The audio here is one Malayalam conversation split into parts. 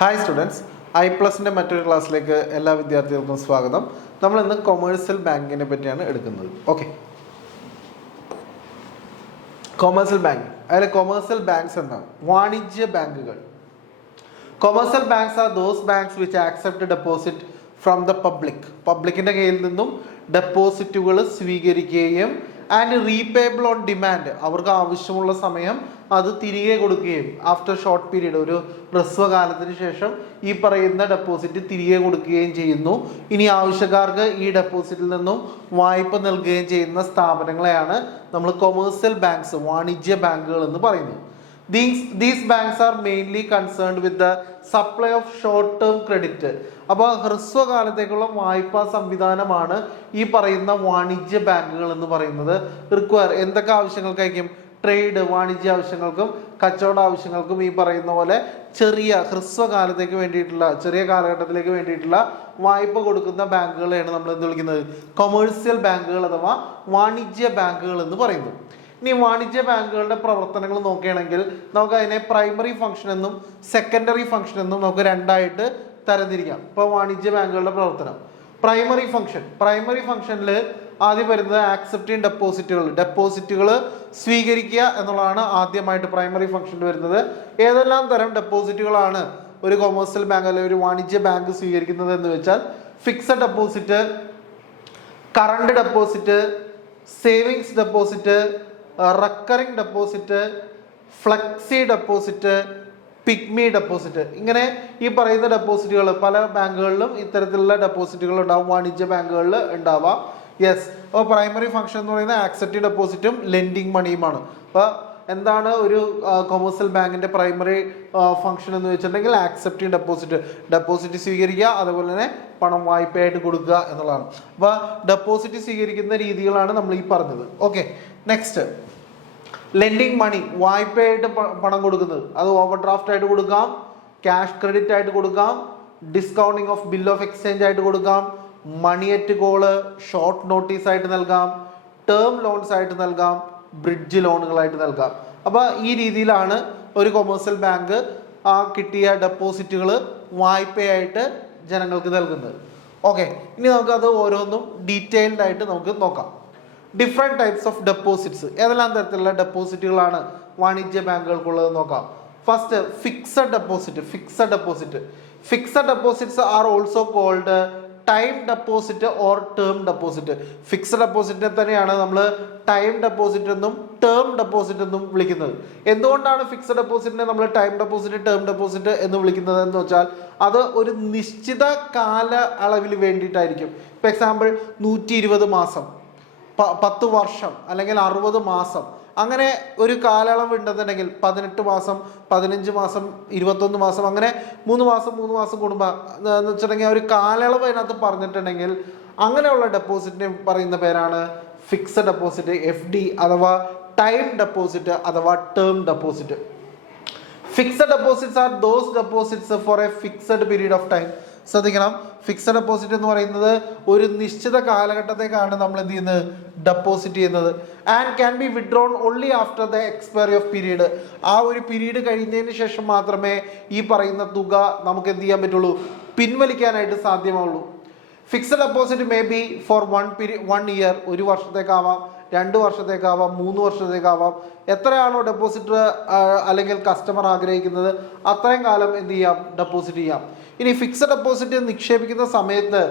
ഹായ് സ്റ്റുഡൻസ്, ഐ+ന്റെ മറ്റൊരു ക്ലാസ്സിലേക്ക് എല്ലാ വിദ്യാർത്ഥികൾക്കും സ്വാഗതം. നമ്മൾ ഇന്ന് കൊമേഴ്സ്യൽ ബാങ്കിനെ പറ്റിയാണ് എടുക്കുന്നത്. ഓക്കെ, കൊമേഴ്സ്യൽ ബാങ്ക്, അതിൽ കൊമേഴ്സ്യൽ ബാങ്ക്സ് എന്താണ്? വാണിജ്യ ബാങ്കുകൾ. Commercial banks are those banks which accept deposit from the പബ്ലിക്കിൻ്റെ കയ്യിൽ നിന്നും ഡെപ്പോസിറ്റുകൾ സ്വീകരിക്കുകയും ആൻഡ് റീപേബിൾ ഓൺ ഡിമാൻഡ്, അവർക്ക് ആവശ്യമുള്ള സമയം അത് തിരികെ കൊടുക്കുകയും ആഫ്റ്റർ ഷോർട്ട് പീരീഡ്, ഒരു ഹ്രസ്വകാലത്തിന് ശേഷം ഈ പറയുന്ന ഡെപ്പോസിറ്റ് തിരികെ കൊടുക്കുകയും ചെയ്യുന്നു. ഇനി ആവശ്യക്കാർക്ക് ഈ ഡെപ്പോസിറ്റിൽ നിന്നും വായ്പ നൽകുകയും ചെയ്യുന്ന സ്ഥാപനങ്ങളെയാണ് നമ്മൾ കൊമേഴ്സ്യൽ ബാങ്ക്സ്, വാണിജ്യ ബാങ്കുകൾ എന്ന് പറയുന്നത്. These banks are mainly concerned with the supply of short-term credit. അപ്പോൾ ഹ്രസ്വകാലത്തേക്കുള്ള വായ്പാ സംവിധാനമാണ് ഈ പറയുന്ന വാണിജ്യ ബാങ്കുകൾ എന്ന് പറയുന്നത്. എന്തൊക്കെ ആവശ്യങ്ങൾക്കായിരിക്കും? ട്രേഡ്, വാണിജ്യ ആവശ്യങ്ങൾക്കും കച്ചവട ആവശ്യങ്ങൾക്കും ഈ പറയുന്ന പോലെ ചെറിയ ഹ്രസ്വകാലത്തേക്ക് വേണ്ടിയിട്ടുള്ള, ചെറിയ കാലഘട്ടത്തിലേക്ക് വേണ്ടിയിട്ടുള്ള വായ്പ കൊടുക്കുന്ന ബാങ്കുകളെയാണ് നമ്മൾ എന്ത് വിളിക്കുന്നത്? കൊമേഴ്സ്യൽ ബാങ്കുകൾ അഥവാ വാണിജ്യ ബാങ്കുകൾ എന്ന് പറയുന്നത്. ഇനി വാണിജ്യ ബാങ്കുകളുടെ പ്രവർത്തനങ്ങൾ നോക്കുകയാണെങ്കിൽ നമുക്ക് അതിനെ പ്രൈമറി ഫംഗ്ഷൻ എന്നും സെക്കൻഡറി ഫംഗ്ഷൻ എന്നും നമുക്ക് രണ്ടായിട്ട് തരംതിരിക്കാം. ഇപ്പോൾ വാണിജ്യ ബാങ്കുകളുടെ പ്രവർത്തനം, പ്രൈമറി ഫംഗ്ഷനിൽ ആദ്യം വരുന്നത് ആക്സെപ്റ്റിംഗ് ഡെപ്പോസിറ്റുകൾ സ്വീകരിക്കുക എന്നുള്ളതാണ് ആദ്യമായിട്ട് പ്രൈമറി ഫംഗ്ഷനിൽ വരുന്നത്. ഏതെല്ലാം തരം ഡെപ്പോസിറ്റുകളാണ് ഒരു കൊമേഴ്സ്യൽ ബാങ്ക് അല്ലെങ്കിൽ ഒരു വാണിജ്യ ബാങ്ക് സ്വീകരിക്കുന്നത് എന്ന് വെച്ചാൽ fixed deposit, current deposit, savings deposit, recurring deposit, flexi deposit, pygmy deposit. ഇങ്ങനെ ഈ പറയുന്ന ഡെപ്പോസിറ്റുകൾ പല ബാങ്കുകളിലും ഇത്തരത്തിലുള്ള ഡെപ്പോസിറ്റുകൾ ഉണ്ടാവും, വാണിജ്യ ബാങ്കുകളിൽ ഉണ്ടാവാം. യെസ്, അപ്പോൾ പ്രൈമറി ഫംഗ്ഷൻ എന്ന് പറയുന്നത് ആക്സെപ്റ്റിംഗ് ഡെപ്പോസിറ്റും ലെൻഡിങ് മണിയുമാണ്. അപ്പോൾ എന്താണ് ഒരു കൊമേഴ്സ്യൽ ബാങ്കിന്റെ പ്രൈമറി ഫംഗ്ഷൻ എന്ന് വെച്ചിട്ടുണ്ടെങ്കിൽ ആക്സെപ്റ്റിംഗ് ഡെപ്പോസിറ്റ് സ്വീകരിക്കുക, അതുപോലെ തന്നെ പണം വായ്പയായിട്ട് കൊടുക്കുക എന്നുള്ളതാണ്. അപ്പോൾ ഡെപ്പോസിറ്റ് സ്വീകരിക്കുന്ന രീതികളാണ് നമ്മൾ ഈ പറഞ്ഞത്. ഓക്കെ, നെക്സ്റ്റ് ലെൻഡിങ് മണി, വായ്പയായിട്ട് പണം കൊടുക്കുന്നത്. അത് ഓവർ ഡ്രാഫ്റ്റ് ആയിട്ട് കൊടുക്കാം, ക്യാഷ് ക്രെഡിറ്റ് ആയിട്ട് കൊടുക്കാം, discounting of bill of exchange ആയിട്ട് കൊടുക്കാം, money at call, short notice ആയിട്ട് നൽകാം, ടേം ലോൺസ് ആയിട്ട് നൽകാം, ബ്രിഡ്ജ് ലോണുകളായിട്ട് നൽകാം. അപ്പോൾ ഈ രീതിയിലാണ് ഒരു കൊമേഴ്സ്യൽ ബാങ്ക് ആ കിട്ടിയ ഡെപ്പോസിറ്റുകൾ വായ്പയായിട്ട് ജനങ്ങൾക്ക് നൽകുന്നത്. ഓക്കെ, ഇനി നമുക്കത് ഓരോന്നും ഡീറ്റെയിൽഡ് ആയിട്ട് നമുക്ക് നോക്കാം. ഡിഫറെൻറ്റ് ടൈപ്സ് ഓഫ് ഡെപ്പോസിറ്റ്സ്, ഏതെല്ലാം തരത്തിലുള്ള ഡെപ്പോസിറ്റുകളാണ് വാണിജ്യ ബാങ്കുകൾക്കുള്ളത് നോക്കാം. First fixed deposits are also called time deposit or term deposit. Fixed ഡെപ്പോസിറ്റിനെ തന്നെയാണ് നമ്മൾ ടൈം ഡെപ്പോസിറ്റ് എന്നും ടേം ഡെപ്പോസിറ്റ് എന്നും വിളിക്കുന്നത്. എന്തുകൊണ്ടാണ് ഫിക്സഡ് ഡെപ്പോസിറ്റിനെ നമ്മൾ ടൈം ഡെപ്പോസിറ്റ്, ടേം ഡെപ്പോസിറ്റ് എന്ന് വിളിക്കുന്നത് എന്ന് വെച്ചാൽ അത് ഒരു നിശ്ചിത കാല അളവിൽ വേണ്ടിയിട്ടായിരിക്കും. ഇപ്പോൾ എക്സാമ്പിൾ 120 മാസം, 10 വർഷം അല്ലെങ്കിൽ 60 മാസം, അങ്ങനെ ഒരു കാലയളവ് ഉണ്ടെന്നുണ്ടെങ്കിൽ 18 മാസം, 15 മാസം, 21 മാസം, അങ്ങനെ 3 മാസം കൂടുമ്പോൾ എന്ന് വെച്ചിട്ടുണ്ടെങ്കിൽ ഒരു കാലയളവ് അതിനകത്ത് പറഞ്ഞിട്ടുണ്ടെങ്കിൽ അങ്ങനെയുള്ള ഡെപ്പോസിറ്റിനെ പറയുന്ന പേരാണ് ഫിക്സഡ് ഡെപ്പോസിറ്റ്, FD അഥവാ ടൈം ഡെപ്പോസിറ്റ് അഥവാ term deposit. Fixed deposits are those deposits for a fixed period of time. ശ്രദ്ധിക്കണം, ഫിക്സഡ് ഡെപ്പോസിറ്റ് എന്ന് പറയുന്നത് ഒരു നിശ്ചിത കാലഘട്ടത്തേക്കാണ് നമ്മൾ എന്ത് ചെയ്യുന്നത്? ഡെപ്പോസിറ്റ് ചെയ്യുന്നത്. And can be withdrawn only after the expiry of period. ആ ഒരു പീരീഡ് കഴിഞ്ഞതിന് ശേഷം മാത്രമേ ഈ പറയുന്ന തുക നമുക്ക് എന്ത് ചെയ്യാൻ പറ്റുള്ളൂ? പിൻവലിക്കാനായിട്ട് സാധ്യമാവുള്ളൂ. Fixed deposit may be for 1 year, 1 വർഷത്തേക്കാവാം, 2 വർഷത്തേക്കാവാം, 3 വർഷത്തേക്കാവാം. എത്രയാണോ ഡെപ്പോസിറ്റർ അല്ലെങ്കിൽ കസ്റ്റമർ ആഗ്രഹിക്കുന്നത് അത്രയും കാലം എന്ത് ചെയ്യാം? ഡെപ്പോസിറ്റ് ചെയ്യാം. ഇനി ഫിക്സഡ് ഡെപ്പോസിറ്റ് നിക്ഷേപിക്കുന്ന സമയത്ത്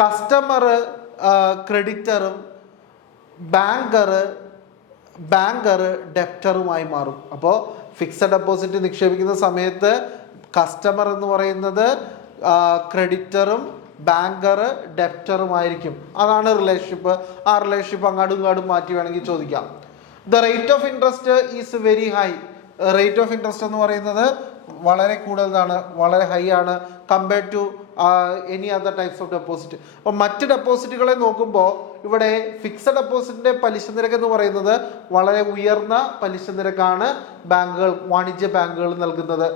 കസ്റ്റമർ, ക്രെഡിറ്ററും ബാങ്കർ ഡെപ്റ്ററുമായി മാറും. അപ്പോൾ ഫിക്സഡ് ഡെപ്പോസിറ്റ് നിക്ഷേപിക്കുന്ന സമയത്ത് കസ്റ്റമർ എന്ന് പറയുന്നത് ക്രെഡിറ്ററും ബാങ്കർ ഡെപ്റ്ററുമായിരിക്കും. അതാണ് റിലേഷൻഷിപ്പ്. ആ റിലേഷൻഷിപ്പ് അങ്ങോട്ടും ഇങ്ങോട്ടും മാറ്റി വേണമെങ്കിൽ ചോദിക്കാം. The rate of interest is very high. Rate of interest എന്ന് പറയുന്നത് വളരെ കൂടുതലാണ്, വളരെ ഹൈ ആണ് compared to any other types of deposit. അപ്പോൾ മറ്റ് ഡെപ്പോസിറ്റുകളെ നോക്കുമ്പോൾ ഇവിടെ ഫിക്സഡ് ഡെപ്പോസിറ്റിന്റെ പലിശ നിരക്ക് എന്ന് പറയുന്നത് വളരെ ഉയർന്ന പലിശ നിരക്കാണ് വാണിജ്യ ബാങ്കുകൾ നൽകുന്നത്.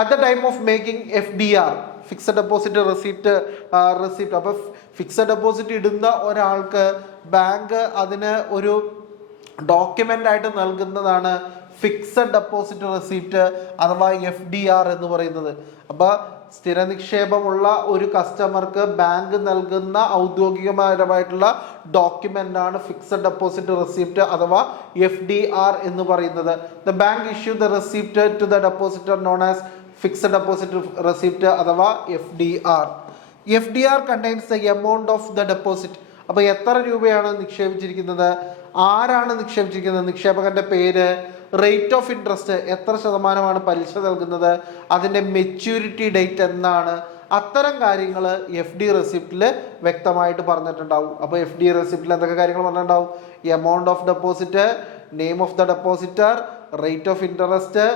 At the time of making FDR, fixed deposit receipt. അപ്പോൾ ഫിക്സഡ് ഡെപ്പോസിറ്റ് ഇടുന്ന ഒരാൾക്ക് ബാങ്ക് അതിന് ഒരു ഡോക്യുമെന്റ് ആയിട്ട് നൽകുന്നതാണ് ഫിക്സഡ് ഡെപ്പോസിറ്റ് റെസിപ്റ്റ് അഥവാ FDR എന്ന് പറയുന്നത്. അപ്പോൾ സ്ഥിര നിക്ഷേപമുള്ള ഒരു കസ്റ്റമർക്ക് ബാങ്ക് നൽകുന്ന ഔദ്യോഗികപരമായിട്ടുള്ള ഡോക്യുമെന്റ് ആണ് ഫിക്സഡ് ഡെപ്പോസിറ്റ് റെസിപ്റ്റ് അഥവാ FDR എന്ന് പറയുന്നത്. The bank issue the receipt to the depositor known as fixed deposit receipt അഥവാ FDR. FDR contains the amount of the deposit. അപ്പോൾ എത്ര രൂപയാണ് നിക്ഷേപിച്ചിരിക്കുന്നത്, ആരാണ് നിക്ഷേപിച്ചിരിക്കുന്നത്, നിക്ഷേപകന്റെ പേര്, റേറ്റ് ഓഫ് ഇൻട്രസ്റ്റ് എത്ര ശതമാനമാണ് പലിശ നൽകുന്നത്, അതിൻ്റെ മെച്യൂരിറ്റി ഡേറ്റ് എന്നാണ്, അത്തരം കാര്യങ്ങൾ FD റെസിപ്റ്റിൽ വ്യക്തമായിട്ട് പറഞ്ഞിട്ടുണ്ടാവും. അപ്പോൾ FD റെസിപ്റ്റിൽ എന്തൊക്കെ കാര്യങ്ങൾ പറഞ്ഞിട്ടുണ്ടാവും? Amount of deposit, name of the depositor, rate of interest,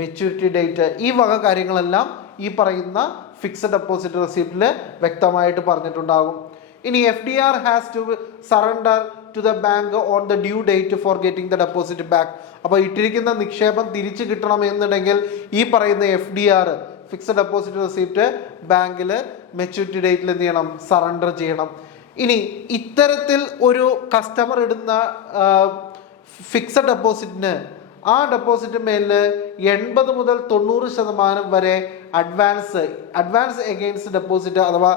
maturity date, ഈ വക കാര്യങ്ങളെല്ലാം ഈ പറയുന്ന ഫിക്സഡ് ഡെപ്പോസിറ്റ് റെസിപ്റ്റിൽ വ്യക്തമായിട്ട് പറഞ്ഞിട്ടുണ്ടാകും. ഇനി FDR has to surrender to the bank on the due date for getting the deposit back. അപ്പോൾ ഇട്ടിരിക്കുന്ന നിക്ഷേപം തിരിച്ചു കിട്ടണം എന്നുണ്ടെങ്കിൽ ഈ പറയുന്ന FDR ഫിക്സഡ് ഡെപ്പോസിറ്റ് റെസിപ്റ്റ് ബാങ്കിൽ മെച്യൂരിറ്റി ഡേറ്റിൽ എന്ത് ചെയ്യണം? സറണ്ടർ ചെയ്യണം. ഇനി ഇത്തരത്തിൽ ഒരു കസ്റ്റമർ ഇടുന്ന ഫിക്സഡ് ഡെപ്പോസിറ്റിന് ആ ഡെപ്പോസിറ്റ് മേലിൽ 80 മുതൽ 90% വരെ അഡ്വാൻസ് എഗെയിൻസ്റ്റ് ഡെപ്പോസിറ്റ് അഥവാ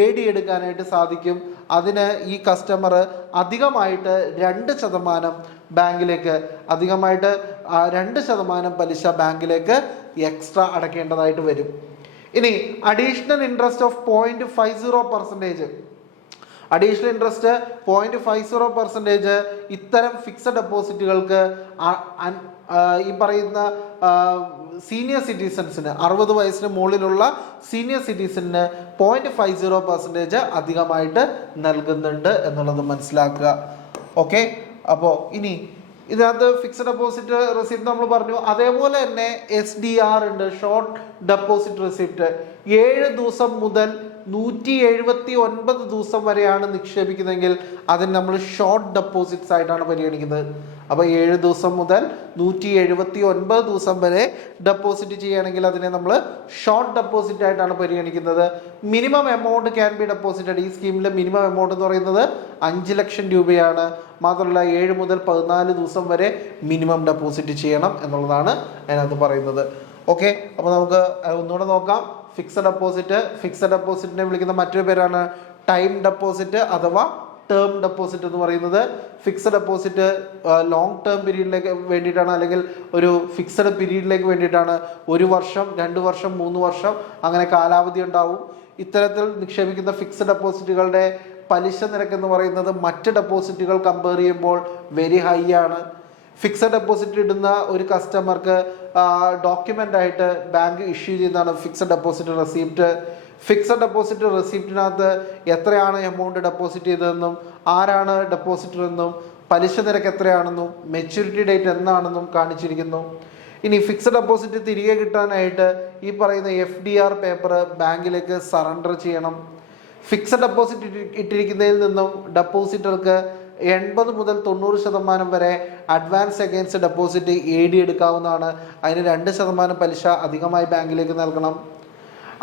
AD എടുക്കാനായിട്ട് സാധിക്കും. അതിന് ഈ കസ്റ്റമർ അധികമായിട്ട് 2% ബാങ്കിലേക്ക് 2% പലിശ ബാങ്കിലേക്ക് എക്സ്ട്രാ അടയ്ക്കേണ്ടതായിട്ട് വരും. ഇനി additional interest of 0.50%, additional interest 0.50% ഇത്തരം ഫിക്സഡ് ഡെപ്പോസിറ്റുകൾക്ക് ഈ പറയുന്ന സീനിയർ സിറ്റിസൺസിന് 60 വയസ്സിന് മുകളിലുള്ള സീനിയർ സിറ്റിസണിന് 0.50% അധികമായിട്ട് നൽകുന്നുണ്ട് എന്നുള്ളത് മനസ്സിലാക്കുക. ഓക്കെ, അപ്പോൾ ഇനി ഇതിനകത്ത് ഫിക്സഡ് ഡെപ്പോസിറ്റ് റെസിപ്റ്റ് നമ്മൾ പറഞ്ഞു. അതേപോലെ തന്നെ SDR ഉണ്ട്, ഷോർട്ട് ഡെപ്പോസിറ്റ് റെസിപ്റ്റ്. 7 ദിവസം മുതൽ 179 ദിവസം വരെയാണ് നിക്ഷേപിക്കുന്നതെങ്കിൽ അതിന് നമ്മൾ ഷോർട്ട് ഡെപ്പോസിറ്റ്സ് ആയിട്ടാണ് പരിഗണിക്കുന്നത്. അപ്പോൾ 7 ദിവസം മുതൽ 179 ദിവസം വരെ ഡെപ്പോസിറ്റ് ചെയ്യുകയാണെങ്കിൽ അതിനെ നമ്മൾ ഷോർട്ട് ഡെപ്പോസിറ്റ് ആയിട്ടാണ് പരിഗണിക്കുന്നത്. Minimum amount can be deposited. ഈ സ്കീമിലെ മിനിമം എമൗണ്ട് എന്ന് പറയുന്നത് 5 ലക്ഷം രൂപയാണ്. മാത്രമല്ല 7 മുതൽ 14 ദിവസം വരെ മിനിമം ഡെപ്പോസിറ്റ് ചെയ്യണം എന്നുള്ളതാണ് അതിനകത്ത് പറയുന്നത്. ഓക്കെ, അപ്പോൾ നമുക്ക് ഒന്നുകൂടെ നോക്കാം. ഫിക്സഡ് ഡെപ്പോസിറ്റിനെ വിളിക്കുന്ന മറ്റൊരു പേരാണ് ടൈം ഡെപ്പോസിറ്റ് അഥവാ ടേം ഡെപ്പോസിറ്റ് എന്ന് പറയുന്നത്. ഫിക്സഡ് ഡെപ്പോസിറ്റ് ലോങ് ടേം പീരീഡിലേക്ക് വേണ്ടിയിട്ടാണ്, അല്ലെങ്കിൽ ഒരു ഫിക്സഡ് പീരീഡിലേക്ക് വേണ്ടിയിട്ടാണ്. 1 വർഷം, 2 വർഷം, 3 വർഷം അങ്ങനെ കാലാവധി ഉണ്ടാവും. ഇത്തരത്തിൽ നിക്ഷേപിക്കുന്ന ഫിക്സഡ് ഡെപ്പോസിറ്റുകളുടെ പലിശ നിരക്ക് എന്ന് പറയുന്നത് മറ്റ് ഡെപ്പോസിറ്റുകൾ കമ്പയർ ചെയ്യുമ്പോൾ വെരി ഹൈ ആണ്. ഫിക്സഡ് ഡെപ്പോസിറ്റ് ഇടുന്ന ഒരു കസ്റ്റമർക്ക് ഡോക്യുമെന്റ് ആയിട്ട് ബാങ്ക് ഇഷ്യൂ ചെയ്യുന്നതാണ് fixed deposit receipt. Fixed deposit റെസിപ്റ്റിനകത്ത് എത്രയാണ് എമൗണ്ട് ഡെപ്പോസിറ്റ് ചെയ്തതെന്നും ആരാണ് ഡെപ്പോസിറ്റർ എന്നും പലിശ നിരക്ക് എത്രയാണെന്നും മെച്യൂരിറ്റി ഡേറ്റ് എന്നാണെന്നും കാണിച്ചിരിക്കുന്നു. ഇനി ഫിക്സഡ് ഡെപ്പോസിറ്റ് തിരികെ കിട്ടാനായിട്ട് ഈ പറയുന്ന FDR പേപ്പർ ബാങ്കിലേക്ക് സറണ്ടർ ചെയ്യണം. ഫിക്സഡ് ഡെപ്പോസിറ്റ് ഇട്ടിരിക്കുന്നതിൽ നിന്നും ഡെപ്പോസിറ്റർക്ക് 80 മുതൽ 90% വരെ അഡ്വാൻസ് അഗെയിൻസ്റ്റ് ഡെപ്പോസിറ്റ് AD എടുക്കാവുന്നതാണ്. അതിന് 2% പലിശ അധികമായി ബാങ്കിലേക്ക് നൽകണം.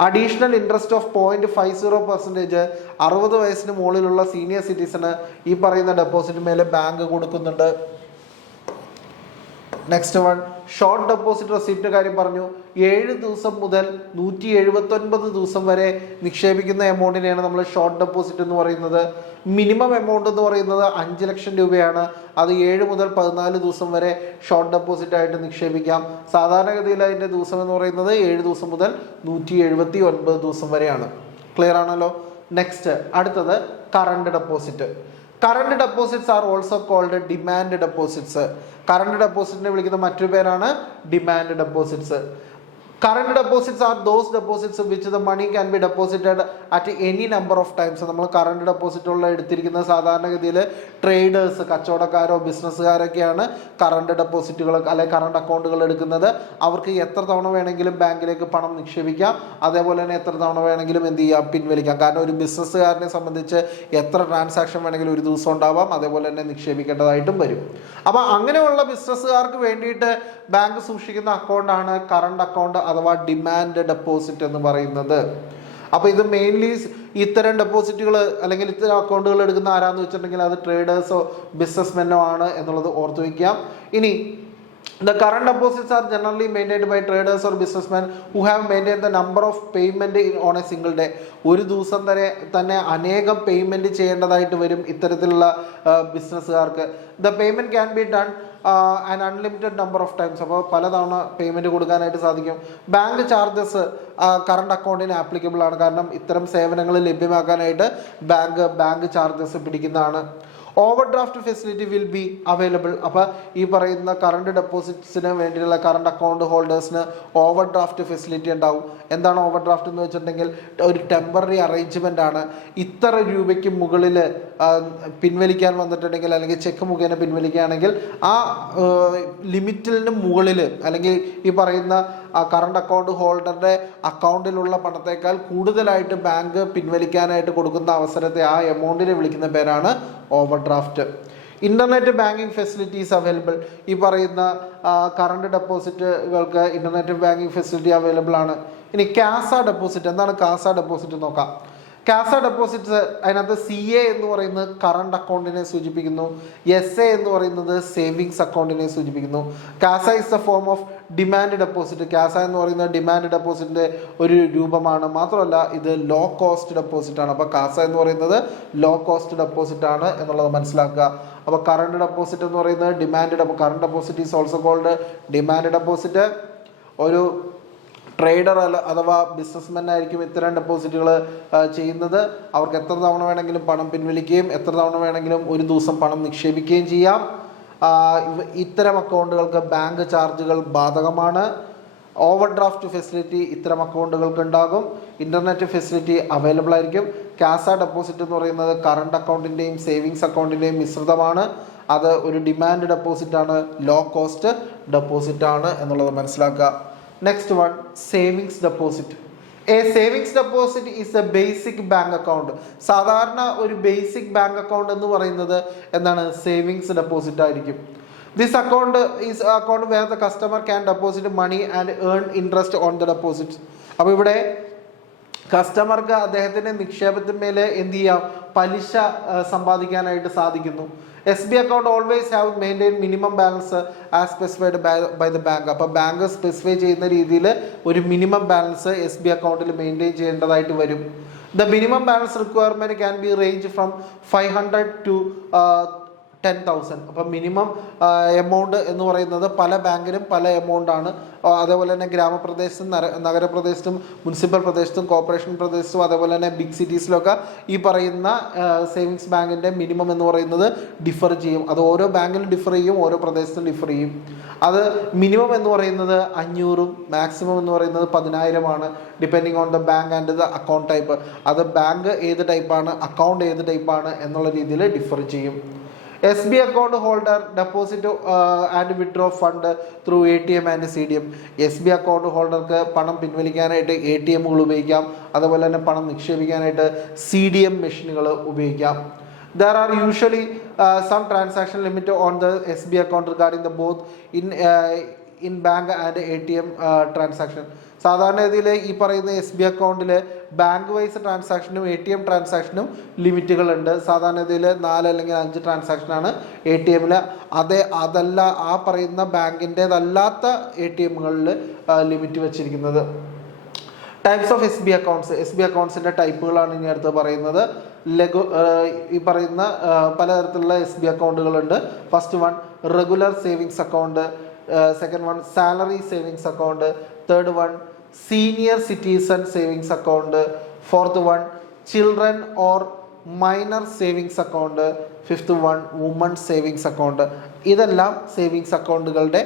അഡീഷണൽ ഇൻട്രസ്റ്റ് ഓഫ് 0.50% 60 വയസ്സിന് മുകളിലുള്ള സീനിയർ സിറ്റിസണ് ഈ പറയുന്ന ഡെപ്പോസിറ്റ് മേലെ ബാങ്ക് കൊടുക്കുന്നുണ്ട്. Next one, short deposit receipt കാര്യം പറഞ്ഞു. 7 ദിവസം മുതൽ 179 ദിവസം വരെ നിക്ഷേപിക്കുന്ന എമൗണ്ടിനെയാണ് നമ്മൾ ഷോർട്ട് ഡെപ്പോസിറ്റ് എന്ന് പറയുന്നത്. മിനിമം എമൗണ്ട് എന്ന് പറയുന്നത് 5 ലക്ഷം രൂപയാണ്. അത് 7 മുതൽ 14 ദിവസം വരെ ഷോർട്ട് ഡെപ്പോസിറ്റ് ആയിട്ട് നിക്ഷേപിക്കാം. സാധാരണഗതിയിൽ അതിൻ്റെ ദിവസം എന്ന് പറയുന്നത് 7 ദിവസം മുതൽ 179 ദിവസം വരെയാണ്. ക്ലിയർ ആണല്ലോ? നെക്സ്റ്റ്, അടുത്തത് current deposit. Current deposits are also called demand deposits. Current ഡെപ്പോസിറ്റിനെ വിളിക്കുന്ന മറ്റൊരു പേരാണ് demand deposits. Current deposits are those deposits which the money can be deposited at any number of times. നമ്മൾ കറണ്ട് ഡെപ്പോസിറ്റുള്ള എടുത്തിരിക്കുന്ന സാധാരണഗതിയിൽ ട്രേഡേഴ്സ്, കച്ചവടക്കാരോ ബിസിനസ്സുകാരൊക്കെയാണ് കറണ്ട് ഡെപ്പോസിറ്റുകൾ അല്ലെങ്കിൽ കറണ്ട് അക്കൗണ്ടുകൾ എടുക്കുന്നത്. അവർക്ക് എത്ര തവണ വേണമെങ്കിലും ബാങ്കിലേക്ക് പണം നിക്ഷേപിക്കാം, അതേപോലെ തന്നെ എത്ര തവണ വേണമെങ്കിലും എന്ത് ചെയ്യാം, പിൻവലിക്കാം. കാരണം ഒരു ബിസിനസ്സുകാരനെ സംബന്ധിച്ച് എത്ര ട്രാൻസാക്ഷൻ വേണമെങ്കിലും ഒരു ദിവസം ഉണ്ടാവാം, അതേപോലെ തന്നെ നിക്ഷേപിക്കേണ്ടതായിട്ടും വരും. അപ്പോൾ അങ്ങനെയുള്ള ബിസിനസ്സുകാർക്ക് വേണ്ടിയിട്ട് ബാങ്ക് സൂക്ഷിക്കുന്ന അക്കൗണ്ടാണ് കറണ്ട് അക്കൗണ്ട് അഥവാ ഡിമാൻഡ് ഡെപ്പോസിറ്റ് എന്ന് പറയുന്നത്. അപ്പോൾ ഇത് മെയിൻലി ഇത്തരം ഡെപ്പോസിറ്റുകൾ അല്ലെങ്കിൽ ഇത്തരം അക്കൗണ്ടുകൾ എടുക്കുന്ന ആരാന്ന് വെച്ചിട്ടുണ്ടെങ്കിൽ അത് ട്രേഡേഴ്സോ ബിസിനസ്മെനോ ആണ് എന്നുള്ളത് ഓർത്തു വയ്ക്കാം. ഇനി The current deposits are generally maintained by traders or businessmen who have maintained the number of payment on a single day. ഒരു ദിവസം തന്നെ അനേകം പേയ്മെൻറ്റ് ചെയ്യേണ്ടതായിട്ട് വരും ഇത്തരത്തിലുള്ള ബിസിനസ്സുകാർക്ക്. The payment can be done an unlimited number of times. അപ്പോൾ പലതവണ പേയ്മെൻറ്റ് കൊടുക്കാനായിട്ട് സാധിക്കും. ബാങ്ക് ചാർജസ് കറണ്ട് അക്കൗണ്ടിന് ആപ്ലിക്കബിൾ ആണ്. കാരണം ഇത്തരം സേവനങ്ങൾ ലഭ്യമാക്കാനായിട്ട് ബാങ്ക് ചാർജസ് പിടിക്കുന്നതാണ്. Overdraft facility will be available. അപ്പോൾ ഈ പറയുന്ന കറണ്ട് ഡെപ്പോസിറ്റ്സിന് വേണ്ടിയുള്ള കറണ്ട് അക്കൗണ്ട് ഹോൾഡേഴ്സിന് ഓവർ ഡ്രാഫ്റ്റ് ഫെസിലിറ്റി ഉണ്ടാവും. എന്താണ് ഓവർ ഡ്രാഫ്റ്റ് എന്ന് വെച്ചിട്ടുണ്ടെങ്കിൽ ഒരു ടെമ്പററി അറേഞ്ച്മെൻ്റ് ആണ്. ഇത്ര രൂപയ്ക്ക് മുകളിൽ പിൻവലിക്കാൻ വന്നിട്ടുണ്ടെങ്കിൽ അല്ലെങ്കിൽ ചെക്ക് മുഖേന പിൻവലിക്കുകയാണെങ്കിൽ ആ ലിമിറ്റിന് മുകളിൽ അല്ലെങ്കിൽ ഈ പറയുന്ന കറണ്ട് അക്കൗണ്ട് ഹോൾഡറുടെ അക്കൗണ്ടിലുള്ള പണത്തേക്കാൾ കൂടുതലായിട്ട് ബാങ്ക് പിൻവലിക്കാനായിട്ട് കൊടുക്കുന്ന അവസരത്തെ ആ എമൗണ്ടിനെ വിളിക്കുന്ന പേരാണ് overdraft. Internet banking facilities available. ഈ പറയുന്ന കറണ്ട് ഡെപ്പോസിറ്റുകൾക്ക് ഇൻ്റർനെറ്റ് ബാങ്കിങ് ഫെസിലിറ്റി അവൈലബിൾ ആണ്. ഇനി കാസ ഡെപ്പോസിറ്റ്. എന്താണ് കാസ ഡെപ്പോസിറ്റ് നോക്കാം. കാസ ഡെപ്പോസിറ്റ്സ് അതിനകത്ത് CA എന്ന് പറയുന്നത് കറണ്ട് അക്കൗണ്ടിനെ സൂചിപ്പിക്കുന്നു. SA എന്ന് പറയുന്നത് സേവിങ്സ് അക്കൗണ്ടിനെ സൂചിപ്പിക്കുന്നു. CASA is the form of demand deposit. CASA എന്ന് പറയുന്നത് ഡിമാൻഡ് ഡെപ്പോസിറ്റിൻ്റെ ഒരു രൂപമാണ്. മാത്രമല്ല ഇത് ലോ കോസ്റ്റ് ഡെപ്പോസിറ്റ് ആണ്. അപ്പോൾ കാസ എന്ന് പറയുന്നത് ലോ കോസ്റ്റ് ഡെപ്പോസിറ്റ് ആണ് എന്നുള്ളത് മനസ്സിലാക്കുക. അപ്പോൾ കറണ്ട് ഡെപ്പോസിറ്റ് എന്ന് പറയുന്നത് current deposit is also called demand deposit. ഒരു ട്രേഡർ അഥവാ ബിസിനസ്മെൻ ആയിരിക്കും ഇത്തരം ഡെപ്പോസിറ്റുകൾ ചെയ്യുന്നത്. അവർക്ക് എത്ര തവണ വേണമെങ്കിലും പണം പിൻവലിക്കുകയും എത്ര തവണ വേണമെങ്കിലും ഒരു ദിവസം പണം നിക്ഷേപിക്കുകയും ചെയ്യാം. ഇത്തരം അക്കൗണ്ടുകൾക്ക് ബാങ്ക് ചാർജുകൾ ബാധകമാണ്. ഓവർ ഡ്രാഫ്റ്റ് ഫെസിലിറ്റി ഇത്തരം അക്കൗണ്ടുകൾക്ക് ഉണ്ടാകും. ഇൻ്റർനെറ്റ് ഫെസിലിറ്റി അവൈലബിൾ ആയിരിക്കും. കാസ ഡെപ്പോസിറ്റ് എന്ന് പറയുന്നത് കറണ്ട് അക്കൗണ്ടിൻ്റെയും സേവിങ്സ് അക്കൗണ്ടിൻ്റെയും മിശ്രിതമാണ്. അത് ഒരു ഡിമാൻഡ് ഡെപ്പോസിറ്റാണ്, ലോ കോസ്റ്റ് ഡെപ്പോസിറ്റാണ് എന്നുള്ളത് മനസ്സിലാക്കുക. Next one, savings deposit. A savings deposit is a basic bank account. സാധാരണ ഒരു ബേസിക് ബാങ്ക് അക്കൗണ്ട് എന്ന് പറയുന്നത് എന്താണ്? സേവിങ്സ് ഡെപ്പോസിറ്റ് ആയിരിക്കും. This account is account where the customer can deposit money and earn interest on the deposits. അപ്പോൾ ഇവിടെ കസ്റ്റമർക്ക് അദ്ദേഹത്തിൻ്റെ നിക്ഷേപത്തിന്മേൽ എന്ത് ചെയ്യാം? പലിശ സമ്പാദിക്കാനായിട്ട് സാധിക്കുന്നു. SB account always have maintained minimum balance as specified by the bank. അപ്പോൾ ബാങ്ക് സ്പെസിഫൈ ചെയ്യുന്ന രീതിയിൽ ഒരു മിനിമം ബാലൻസ് SB അക്കൗണ്ടിൽ മെയിൻറ്റെയിൻ ചെയ്യേണ്ടതായിട്ട് വരും. The minimum balance requirement can be range from 500 to 10,000. അപ്പം മിനിമം എമൗണ്ട് എന്ന് പറയുന്നത് പല ബാങ്കിലും പല എമൗണ്ട് ആണ്. അതേപോലെ തന്നെ ഗ്രാമപ്രദേശത്തും നഗരപ്രദേശത്തും മുനിസിപ്പൽ പ്രദേശത്തും കോർപ്പറേഷൻ പ്രദേശത്തും അതേപോലെ തന്നെ ബിഗ് സിറ്റീസിലൊക്കെ ഈ പറയുന്ന സേവിങ്സ് ബാങ്കിൻ്റെ മിനിമം എന്ന് പറയുന്നത് ഡിഫർ ചെയ്യും. അത് ഓരോ ബാങ്കിലും ഡിഫർ ചെയ്യും, ഓരോ പ്രദേശത്തും ഡിഫർ ചെയ്യും. അത് മിനിമം എന്ന് പറയുന്നത് 500ഉം മാക്സിമം എന്ന് പറയുന്നത് 10,000 depending on the bank and the account type. അത് ബാങ്ക് ഏത് ടൈപ്പാണ്, അക്കൗണ്ട് ഏത് ടൈപ്പാണ് എന്നുള്ള രീതിയിൽ ഡിഫർ ചെയ്യും. SB account holder deposit and withdraw fund through ATM and CDM. SB account ഹോൾഡർക്ക് പണം പിൻവലിക്കാനായിട്ട് ATMകൾ ഉപയോഗിക്കാം. അതുപോലെ തന്നെ പണം നിക്ഷേപിക്കാനായിട്ട് CDM മെഷീനുകൾ ഉപയോഗിക്കാം. There are usually some transaction limit on the SB account regarding the both in bank and ATM transaction. സാധാരണ രീതിയിൽ ഈ പറയുന്ന SB അക്കൗണ്ടിൽ ബാങ്ക് വൈസ് ട്രാൻസാക്ഷനും ATM ട്രാൻസാക്ഷനും ലിമിറ്റുകളുണ്ട്. സാധാരണ രീതിയിൽ 4 അല്ലെങ്കിൽ 5 ട്രാൻസാക്ഷനാണ് ATMൽ. അതല്ല ആ പറയുന്ന ബാങ്കിൻ്റേതല്ലാത്ത ATMകളിൽ ലിമിറ്റ് വെച്ചിരിക്കുന്നത്. Types of SB accounts. SB അക്കൗണ്ട്സിൻ്റെ ടൈപ്പുകളാണ് ഇനി അടുത്ത് പറയുന്നത്. ഈ പറയുന്ന പലതരത്തിലുള്ള SB അക്കൗണ്ടുകളുണ്ട്. First one regular savings account, second one salary savings account, third one senior citizen savings account, fourth one children or minor savings account, fifth one woman savings account. ഇതെല്ലാം സേവിങ്സ് അക്കൗണ്ടുകളുടെ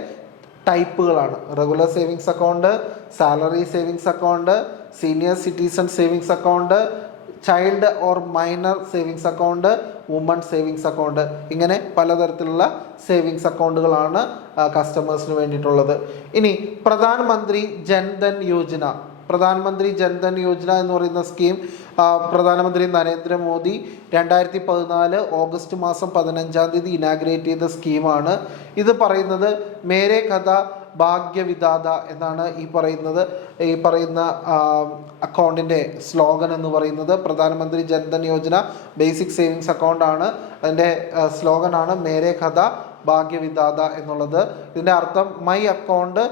ടൈപ്പുകളാണ്. Regular savings account, salary savings account, senior citizen savings account, child or minor savings account, woman savings account. ഇങ്ങനെ പലതരത്തിലുള്ള സേവിങ്സ് അക്കൗണ്ടുകളാണ് കസ്റ്റമേഴ്സിന് വേണ്ടിയിട്ടുള്ളത്. ഇനി പ്രധാനമന്ത്രി ജൻധൻ യോജന. പ്രധാനമന്ത്രി ജൻധൻ യോജന എന്ന് പറയുന്ന സ്കീം പ്രധാനമന്ത്രി നരേന്ദ്രമോദി 2014 ഓഗസ്റ്റ് മാസം 15 ഇനാഗ്രേറ്റ് ചെയ്ത സ്കീമാണ്. ഇത് പറയുന്നത് മേരെ കഥ ഭാഗ്യവിധാത എന്നാണ് ഈ പറയുന്ന അക്കൗണ്ടിൻ്റെ സ്ലോഗൻ എന്ന് പറയുന്നത്. പ്രധാനമന്ത്രി Jan Dhan Yojana basic savings account ആണ്. അതിൻ്റെ സ്ലോഗനാണ് മേരെ കഥ ഭാഗ്യവിധാത എന്നുള്ളത്. ഇതിൻ്റെ അർത്ഥം മൈ അക്കൗണ്ട്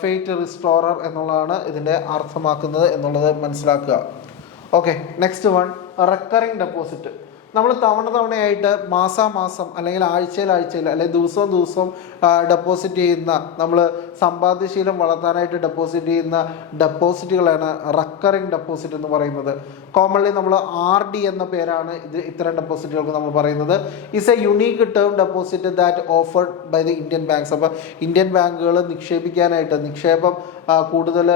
ഫെയ്റ്റ് റിസ്റ്റോറർ എന്നുള്ളതാണ് ഇതിൻ്റെ അർത്ഥമാക്കുന്നത് എന്നുള്ളത് മനസ്സിലാക്കുക. Okay, next one recurring deposit. നമ്മൾ തവണയായിട്ട് മാസാമാസം അല്ലെങ്കിൽ ആഴ്ചയിൽ അല്ലെങ്കിൽ ദിവസവും ഡെപ്പോസിറ്റ് ചെയ്യുന്ന, നമ്മൾ സമ്പാദ്യശീലം വളർത്താനായിട്ട് ഡെപ്പോസിറ്റ് ചെയ്യുന്ന ഡെപ്പോസിറ്റുകളാണ് റെക്കറിങ് ഡെപ്പോസിറ്റ് എന്ന് പറയുന്നത്. കോമൺലി നമ്മൾ RD എന്ന പേരാണ് ഇത്തരം ഡെപ്പോസിറ്റുകൾക്ക് നമ്മൾ പറയുന്നത്. Is a unique term deposit that offered by the Indian banks. അപ്പോൾ ഇന്ത്യൻ ബാങ്കുകൾ നിക്ഷേപിക്കാനായിട്ട്, നിക്ഷേപം കൂടുതൽ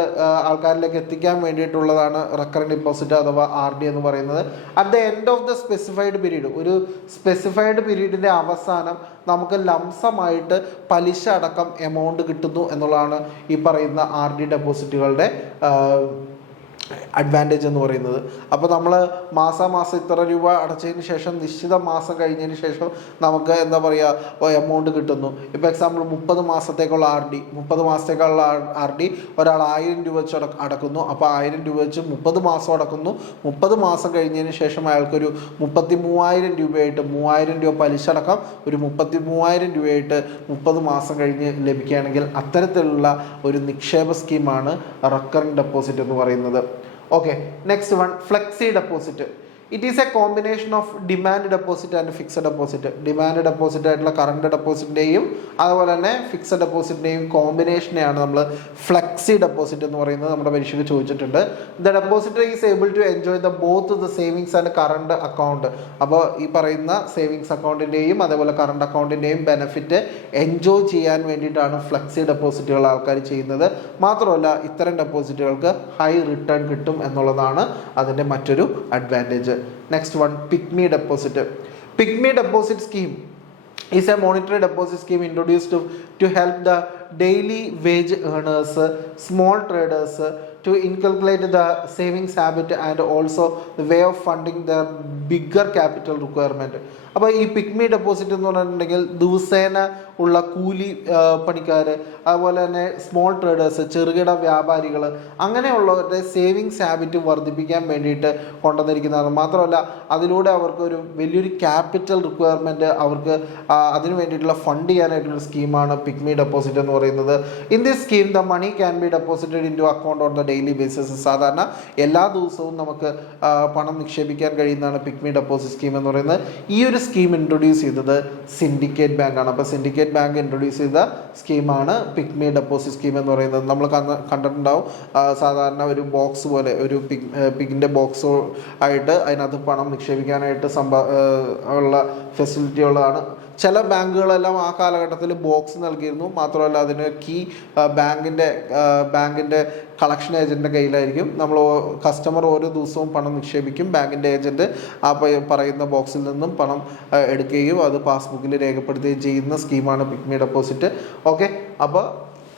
ആൾക്കാരിലേക്ക് എത്തിക്കാൻ വേണ്ടിയിട്ടുള്ളതാണ് റെക്കറിങ് ഡെപ്പോസിറ്റ് അഥവാ RD എന്ന് പറയുന്നത്. At the end of the specified period, ഒരു സ്പെസിഫൈഡ് പീരീഡിൻ്റെ അവസാനം നമുക്ക് ലംസമായിട്ട് പലിശ അടക്കം എമൗണ്ട് കിട്ടുന്നു എന്നുള്ളതാണ് ഈ പറയുന്ന RD ഡെപ്പോസിറ്റുകളുടെ അഡ്വാൻറ്റേജ് എന്ന് പറയുന്നത്. അപ്പോൾ നമ്മൾ മാസാമാസം ഇത്ര രൂപ അടച്ചതിന് ശേഷം നിശ്ചിത മാസം കഴിഞ്ഞതിന് ശേഷം നമുക്ക് എന്താ പറയുക എമൗണ്ട് കിട്ടുന്നു. ഇപ്പോൾ എക്സാമ്പിൾ 30 മാസത്തേക്കുള്ള RD, 30 മാസത്തേക്കുള്ള RD ഒരാൾ 1000 രൂപ വെച്ച് അടക്കുന്നു. അപ്പോൾ 1000 രൂപ വെച്ച് 30 മാസം അടക്കുന്നു. 30 മാസം കഴിഞ്ഞതിന് ശേഷം അയാൾക്കൊരു 33,000 രൂപയായിട്ട്, 3,000 രൂപ പലിശ അടക്കം ഒരു 33,000 രൂപയായിട്ട് 30 മാസം കഴിഞ്ഞ് ലഭിക്കുകയാണെങ്കിൽ അത്തരത്തിലുള്ള ഒരു നിക്ഷേപ സ്കീമാണ് റെക്കറിങ് ഡെപ്പോസിറ്റ് എന്ന് പറയുന്നത്. Okay, next one, flexi deposit. It is a combination of demand deposit and fixed deposit. Demand deposit ആയിട്ടുള്ള കറണ്ട് ഡെപ്പോസിറ്റിൻ്റെയും അതുപോലെ തന്നെ ഫിക്സഡ് ഡെപ്പോസിറ്റിൻ്റെയും കോമ്പിനേഷനെയാണ് നമ്മൾ ഫ്ലെക്സി ഡെപ്പോസിറ്റ് എന്ന് പറയുന്നത്. നമ്മുടെ പരീക്ഷയ്ക്ക് ചോദിച്ചിട്ടുണ്ട്. The depositor is able to enjoy the both the savings and current account. അപ്പോൾ ഈ പറയുന്ന സേവിങ്സ് അക്കൗണ്ടിൻ്റെയും അതേപോലെ കറണ്ട് അക്കൗണ്ടിൻ്റെയും ബെനിഫിറ്റ് എൻജോയ് ചെയ്യാൻ വേണ്ടിയിട്ടാണ് ഫ്ലെക്സി ഡെപ്പോസിറ്റുകൾ ആൾക്കാർ ചെയ്യുന്നത്. മാത്രമല്ല ഇത്തരം ഡെപ്പോസിറ്റുകൾക്ക് ഹൈ റിട്ടേൺ കിട്ടും എന്നുള്ളതാണ് അതിൻ്റെ മറ്റൊരു advantage. Next one, Pigmy deposit. Pigmy deposit scheme is a monetary deposit scheme introduced to help the daily wage earners, small traders to inculcate the savings habit and also the way of funding their bigger capital requirement. അപ്പോൾ ഈ പിഗ്മി ഡെപ്പോസിറ്റ് എന്ന് പറഞ്ഞിട്ടുണ്ടെങ്കിൽ ദിവസേന ഉള്ള കൂലി പണിക്കാർ, അതുപോലെ തന്നെ സ്മോൾ ട്രേഡേഴ്സ്, ചെറുകിട വ്യാപാരികൾ, അങ്ങനെയുള്ളവരുടെ സേവിങ്സ് ഹാബിറ്റ് വർദ്ധിപ്പിക്കാൻ വേണ്ടിയിട്ട് കൊണ്ടുവന്നിരിക്കുന്നതാണ്. മാത്രമല്ല അതിലൂടെ അവർക്ക് ഒരു വലിയൊരു ക്യാപിറ്റൽ റിക്വയർമെൻറ്റ്, അവർക്ക് അതിന് വേണ്ടിയിട്ടുള്ള ഫണ്ട് ചെയ്യാനായിട്ടുള്ള സ്കീമാണ് പിഗ്മി ഡെപ്പോസിറ്റ് എന്ന് പറയുന്നത്. In this scheme the money can be deposited into account on the daily basis. സാധാരണ എല്ലാ ദിവസവും നമുക്ക് പണം നിക്ഷേപിക്കാൻ കഴിയുന്നതാണ് പിഗ്മി ഡെപ്പോസിറ്റ് സ്കീം എന്ന് പറയുന്നത്. ഈ ഒരു സ്കീം ഇൻട്രൊഡ്യൂസ് ചെയ്തത് സിൻഡിക്കേറ്റ് ബാങ്കാണ്. അപ്പോൾ സിൻഡിക്കേറ്റ് ബാങ്ക് ഇൻട്രൊഡ്യൂസ് ചെയ്ത സ്കീമാണ് പിഗ്മി ഡെപ്പോസിറ്റ് സ്കീം എന്ന് പറയുന്നത്. നമ്മൾ കണ്ടിട്ടുണ്ടാവും സാധാരണ ഒരു ബോക്സ് പോലെ, ഒരു പിഗിൻ്റെ ബോക്സ് ആയിട്ട് അതിനകത്ത് പണം നിക്ഷേപിക്കാനായിട്ട് ഉള്ള ഫെസിലിറ്റി ഉള്ളതാണ്. ചില ബാങ്കുകളെല്ലാം ആ കാലഘട്ടത്തിൽ ബോക്സ് നൽകിയിരുന്നു. മാത്രമല്ല അതിന് കീ ബാങ്കിൻ്റെ കളക്ഷൻ ഏജൻറ്റിൻ്റെ കയ്യിലായിരിക്കും. നമ്മൾ കസ്റ്റമർ ഓരോ ദിവസവും പണം നിക്ഷേപിക്കും. ബാങ്കിൻ്റെ ഏജൻറ്റ് ആ പറയുന്ന ബോക്സിൽ നിന്നും പണം എടുക്കുകയും അത് പാസ്ബുക്കിൽ രേഖപ്പെടുത്തുകയും ചെയ്യുന്ന സ്കീമാണ് പിഗ്മി ഡെപ്പോസിറ്റ്. ഓക്കെ, അപ്പോൾ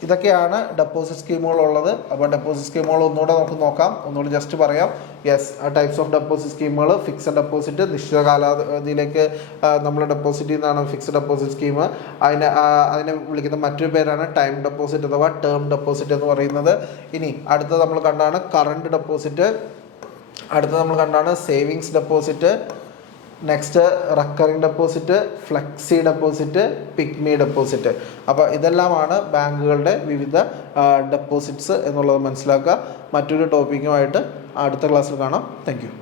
ഇതൊക്കെയാണ് ഡെപ്പോസിറ്റ് സ്കീമുകളുള്ളത്. അപ്പോൾ ഡെപ്പോസിറ്റ് സ്കീമുകൾ ഒന്നുകൂടെ നമുക്ക് നോക്കാം. ഒന്നുകൂടി ജസ്റ്റ് പറയാം. യെസ്, ടൈപ്സ് ഓഫ് ഡെപ്പോസിറ്റ് സ്കീമുകൾ: ഫിക്സഡ് ഡെപ്പോസിറ്റ്, നിശ്ചിത കാലാവധിയിലേക്ക് നമ്മൾ ഡെപ്പോസിറ്റ് ചെയ്യുന്നതാണ് ഫിക്സഡ് ഡെപ്പോസിറ്റ് സ്കീം. അതിനെ വിളിക്കുന്ന മറ്റൊരു പേരാണ് ടൈം ഡെപ്പോസിറ്റ് അഥവാ ടേം ഡെപ്പോസിറ്റ് എന്ന് പറയുന്നത്. ഇനി അടുത്തത് നമ്മൾ കണ്ടാണ് കറണ്ട് ഡെപ്പോസിറ്റ്, അടുത്തത് നമ്മൾ കണ്ടാണ് savings deposit, next recurring deposit, flexi deposit, pygmy deposit. അപ്പോൾ ഇതെല്ലാമാണ് ബാങ്കുകളുടെ വിവിധ ഡെപ്പോസിറ്റ്സ് എന്നുള്ളത് മനസ്സിലാക്കുക. മറ്റൊരു ടോപ്പിക്കുമായിട്ട് അടുത്ത ക്ലാസ്സിൽ കാണാം. Thank you.